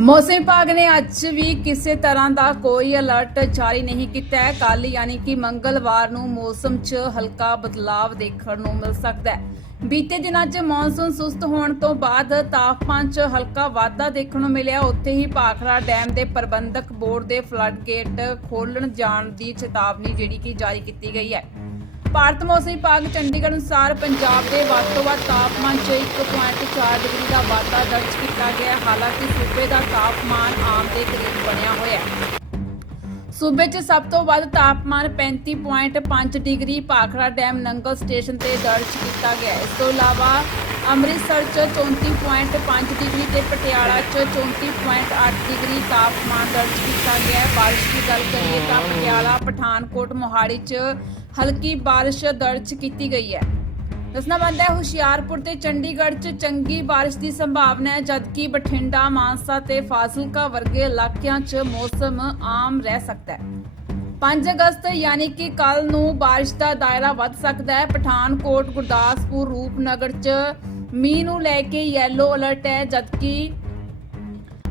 ਮੌਸਮ ਵਿਭਾਗ ਨੇ ਅੱਜ ਵੀ ਕਿਸੇ ਤਰ੍ਹਾਂ ਦਾ ਕੋਈ ਅਲਰਟ ਜਾਰੀ ਨਹੀਂ ਕੀਤਾ ਹੈ। ਕੱਲ ਯਾਨੀ ਕਿ ਮੰਗਲਵਾਰ ਨੂੰ ਮੌਸਮ 'ਚ ਹਲਕਾ ਬਦਲਾਵ ਦੇਖਣ ਨੂੰ ਮਿਲ ਸਕਦਾ ਹੈ। ਬੀਤੇ ਦਿਨਾਂ 'ਚ ਮੌਨਸੂਨ ਸੁਸਤ ਹੋਣ ਤੋਂ ਬਾਅਦ ਤਾਪਮਾਨ 'ਚ ਹਲਕਾ ਵਾਧਾ ਦੇਖਣ ਨੂੰ ਮਿਲਿਆ। ਉੱਥੇ ਹੀ ਭਾਖੜਾ ਡੈਮ ਦੇ ਪ੍ਰਬੰਧਕ ਬੋਰਡ ਦੇ ਫਲੱਡ ਗੇਟ ਖੋਲਣ ਜਾਣ ਦੀ ਚੇਤਾਵਨੀ ਜਿਹੜੀ ਕਿ ਜਾਰੀ ਕੀਤੀ ਗਈ ਹੈ। ਭਾਰਤ ਮੌਸਮ ਵਿਭਾਗ ਚੰਡੀਗੜ੍ਹ ਅਨੁਸਾਰ ਪੰਜਾਬ ਦੇ ਵੱਧ ਤੋਂ ਵੱਧ ਤਾਪਮਾਨ 'ਚ 1.4 ਡਿਗਰੀ ਦਾ ਵਾਧਾ ਦਰਜ ਕੀਤਾ ਗਿਆ ਹਾਲਾਂਕਿ ਸੂਬੇ ਦਾ ਤਾਪਮਾਨ ਆਮ ਦੇ ਕਰੀਬ ਬਣਿਆ ਹੋਇਆ ਹੈ। ਸੂਬੇ 'ਚ ਸਭ ਤੋਂ ਵੱਧ ਤਾਪਮਾਨ 35.5 degree Bhakra dam Nangal station ਤੇ ਦਰਜ ਕੀਤਾ ਗਿਆ ਇਸ ਤੋਂ ਇਲਾਵਾ ਅੰਮ੍ਰਿਤਸਰ 'ਚ 34.5 ਡਿਗਰੀ ਤੇ ਪਟਿਆਲਾ 'ਚ 34.8 ਡਿਗਰੀ ਤਾਪਮਾਨ ਦਰਜ ਕੀਤਾ ਗਿਆ ਬਾਰਿਸ਼ ਦੀ ਗੱਲ ਕਰੀਏ ਤਾਂ ਪਟਿਆਲਾ, ਪਠਾਨਕੋਟ, ਮੋਹਾਲੀ 'ਚ ਹਲਕੀ ਬਾਰਿਸ਼ ਦਰਜ ਕੀਤੀ ਗਈ ਹੈ। ਦੱਸਣਾ ਬਣਦਾ ਹੈ, ਹੁਸ਼ਿਆਰਪੁਰ ਤੇ ਚੰਡੀਗੜ੍ਹ 'ਚ ਚੰਗੀ ਬਾਰਿਸ਼ ਦੀ ਸੰਭਾਵਨਾ ਹੈ, ਜਦਕਿ ਬਠਿੰਡਾ, ਮਾਨਸਾ ਤੇ ਫਾਜ਼ਿਲਕਾ ਵਰਗੇ ਇਲਾਕਿਆਂ 'ਚ ਮੌਸਮ ਆਮ ਰਹਿ ਸਕਦਾ ਹੈ। 5 ਅਗਸਤ, ਯਾਨੀ ਕਿ ਕੱਲ ਨੂੰ ਬਾਰਿਸ਼ ਦਾ ਦਾਇਰਾ ਵੱਧ ਸਕਦਾ ਹੈ। ਪਠਾਨਕੋਟ, ਗੁਰਦਾਸਪੁਰ, ਰੂਪਨਗਰ 'ਚ ਮੀਂਹ ਨੂੰ ਲੈ ਕੇ ਯੈਲੋ ਅਲਰਟ ਹੈ, ਜਦਕਿ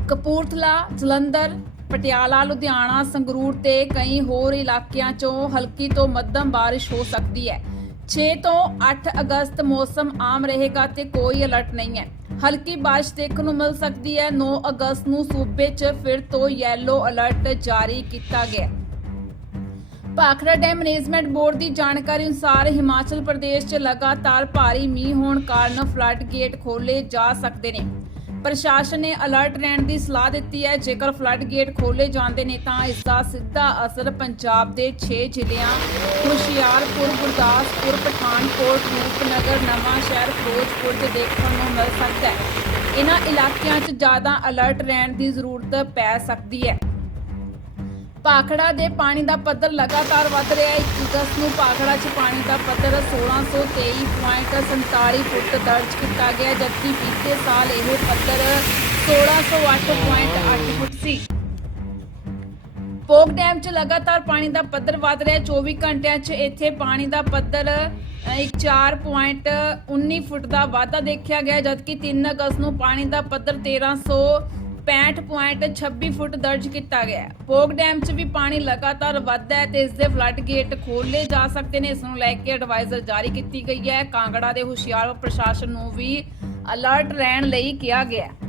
ਕਪੂਰਥਲਾ, ਜਲੰਧਰ, ਪਟਿਆਲਾ, ਲੁਧਿਆਣਾ, ਸੰਗਰੂਰ ਤੇ ਕਈ ਹੋਰ ਇਲਾਕਿਆਂ 'ਚੋਂ ਹਲਕੀ ਤੋਂ ਮੱਧਮ ਬਾਰਿਸ਼ ਹੋ ਸਕਦੀ ਹੈ। 6 ਤੋਂ 8 ਅਗਸਤ ਮੌਸਮ ਆਮ ਰਹੇਗਾ ਤੇ ਕੋਈ ਅਲਰਟ ਨਹੀਂ ਹੈ। ਹਲਕੀ ਬਾਰਿਸ਼ ਦੇਖਣ ਨੂੰ ਮਿਲ ਸਕਦੀ ਹੈ। 9 ਅਗਸਤ ਨੂੰ ਸੂਬੇ 'ਚ ਫਿਰ ਤੋਂ ਯੈਲੋ ਅਲਰਟ ਜਾਰੀ ਕੀਤਾ ਗਿਆ ਭਾਖੜਾ ਡੈਮ ਮੈਨੇਜਮੈਂਟ ਬੋਰਡ ਦੀ ਜਾਣਕਾਰੀ ਅਨੁਸਾਰ ਹਿਮਾਚਲ ਪ੍ਰਦੇਸ਼ 'ਚ ਲਗਾਤਾਰ ਭਾਰੀ ਮੀਂਹ ਹੋਣ ਕਾਰਨ ਫਲੱਡ ਗੇਟ ਖੋਲੇ ਜਾ ਸਕਦੇ ਨੇ। ਪ੍ਰਸ਼ਾਸਨ ਨੇ ਅਲਰਟ ਰਹਿਣ ਦੀ ਸਲਾਹ ਦਿੱਤੀ ਹੈ। ਜੇਕਰ ਫਲੱਡ ਗੇਟ ਖੋਲੇ ਜਾਂਦੇ ਨੇ ਤਾਂ ਇਸ ਦਾ ਸਿੱਧਾ ਅਸਰ ਪੰਜਾਬ ਦੇ 6 ਜ਼ਿਲ੍ਹਿਆਂ ਹੁਸ਼ਿਆਰਪੁਰ ਗੁਰਦਾਸਪੁਰ, ਪਠਾਨਕੋਟ, ਰੂਪਨਗਰ ਨਵਾਂਸ਼ਹਿਰ ਫਿਰੋਜ਼ਪੁਰ 'ਚ ਦੇਖਣ ਨੂੰ ਮਿਲ ਸਕਦਾ ਹੈ। ਇਹਨਾਂ ਇਲਾਕਿਆਂ 'ਚ ਜ਼ਿਆਦਾ ਅਲਰਟ ਰਹਿਣ ਦੀ ਜ਼ਰੂਰਤ ਪੈ ਸਕਦੀ ਹੈ। ਭਾਖੜਾ ਦੇ ਪਾਣੀ ਦਾ ਪੱਧਰ ਲਗਾਤਾਰ ਵੱਧ ਰਿਹਾ ਹੈ। 21 ਅਗਸਤ ਨੂੰ ਭਾਖੜਾ 'ਚ ਪਾਣੀ ਦਾ ਪੱਧਰ 1623.47 ਫੁੱਟ ਦਰਜ ਕੀਤਾ ਗਿਆ ਜਦਕਿ ਬੀਤੇ ਸਾਲ ਇਹ ਪੱਧਰ 1608.8 ਫੁੱਟ ਸੀ। ਪੋਕ ਡੈਮ 'ਚ ਲਗਾਤਾਰ ਪਾਣੀ ਦਾ ਪੱਧਰ ਵੱਧ ਰਿਹਾ ਹੈ। 24 ਘੰਟਿਆਂ 'ਚ ਇੱਥੇ ਪਾਣੀ ਦਾ ਪੱਧਰ ਅ, ਇੱਕ 4.19 ਫੁੱਟ ਦਾ ਵਾਧਾ ਦੇਖਿਆ ਗਿਆ ਜਦਕਿ 3 ਅਗਸਤ ਨੂੰ ਪਾਣੀ ਦਾ ਪੱਧਰ 1300 65.26 ਫੁੱਟ ਦਰਜ ਕੀਤਾ ਗਿਆ ਹੈ। ਪੋਕ ਡੈਮ 'ਚ ਵੀ ਪਾਣੀ ਲਗਾਤਾਰ ਵੱਧਦਾ ਹੈ ਤੇ ਇਸ ਦੇ ਫਲੱਡ ਗੇਟ ਖੋਲੇ ਜਾ ਸਕਦੇ ਨੇ। ਇਸ ਨੂੰ ਲੈ ਕੇ ਐਡਵਾਈਜ਼ਰ ਜਾਰੀ ਕੀਤੀ ਗਈ ਹੈ। ਕਾਂਗੜਾ ਦੇ ਹੁਸ਼ਿਆਰਪੁਰ ਪ੍ਰਸ਼ਾਸਨ ਨੂੰ ਵੀ ਅਲਰਟ ਰਹਿਣ ਲਈ ਕਿਹਾ ਗਿਆ ਹੈ।